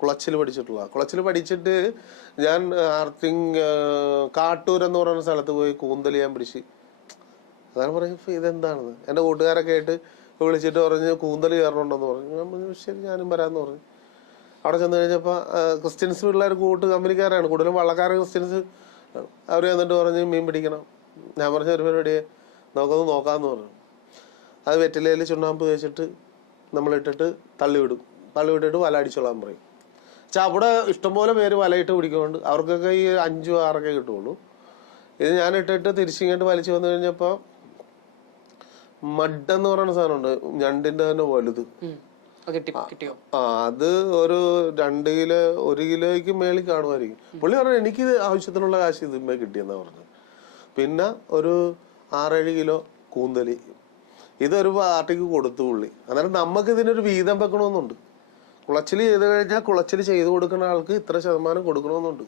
കുളച്ചിൽ പഠിച്ചിട്ടുള്ള. കുളച്ചിൽ പഠിച്ചിട്ട് ഞാൻ കാട്ടൂർ എന്ന് പറയുന്ന സ്ഥലത്ത് പോയി കൂന്തൽ ഞാൻ പിടിച്ച്. അതാണ് പറഞ്ഞപ്പോൾ ഇതെന്താണെന്ന് എൻ്റെ കൂട്ടുകാരൊക്കെ ആയിട്ട് വിളിച്ചിട്ട് പറഞ്ഞ് കൂന്തൽ കയറണുണ്ടെന്ന് പറഞ്ഞു. ഞാൻ പറഞ്ഞു ശരി ഞാനും വരാമെന്ന് പറഞ്ഞു. അവിടെ ചെന്ന് കഴിഞ്ഞപ്പോൾ ക്രിസ്ത്യൻസ് പിള്ളേർ കമ്പനിക്കാരാണ് കൂടുതലും, വള്ളക്കാർ ക്രിസ്ത്യൻസ്. അവർ ചെന്നിട്ട് പറഞ്ഞ് മീൻ പിടിക്കണം. ഞാൻ പറഞ്ഞ ഒരു പരിപാടിയെ നമുക്കൊന്ന് നോക്കാമെന്ന് പറഞ്ഞു. അത് വെറ്റിലയിൽ ചുണ്ണാമ്പ് തേച്ചിട്ട് നമ്മളിട്ടിട്ട് തള്ളിവിട്ടിട്ട് വല അടിച്ചോളാൻ പറയും. പക്ഷെ അവിടെ ഇഷ്ടംപോലെ പേര് വലയിട്ട് പിടിക്കുന്നുണ്ട്. അവർക്കൊക്കെ ഈ 5 6 കിട്ടുള്ളൂ. ഇത് ഞാൻ ഇട്ടിട്ട് തിരിച്ചിങ്ങോട്ട് വലിച്ചു വന്നു കഴിഞ്ഞപ്പോൾ മഡെന്ന് പറയുന്ന സാധനമുണ്ട്, ഞണ്ടിന്റെ തന്നെ വലുത്. അത് ഒരു 2 കിലോ 1 കിലോയ്ക്ക് മേളിൽ കാണുമായിരിക്കും. പുള്ളി പറഞ്ഞു എനിക്ക് ആവശ്യത്തിനുള്ള കാശ് ഇതുമ്പോ കിട്ടിയെന്നാ പറഞ്ഞത്. പിന്നെ ഒരു 6-7 കിലോ കൂന്തലി ഇതൊരു പാർട്ടിക്ക് കൊടുത്തു പുള്ളി. അന്നേരം നമുക്ക് ഇതിനൊരു വീതം വെക്കണമെന്നുണ്ട്. കുളച്ചിൽ ചെയ്ത് കഴിഞ്ഞാൽ കുളച്ചിൽ ചെയ്ത് കൊടുക്കുന്ന ആൾക്ക് ഇത്ര ശതമാനം കൊടുക്കണമെന്നുണ്ട്.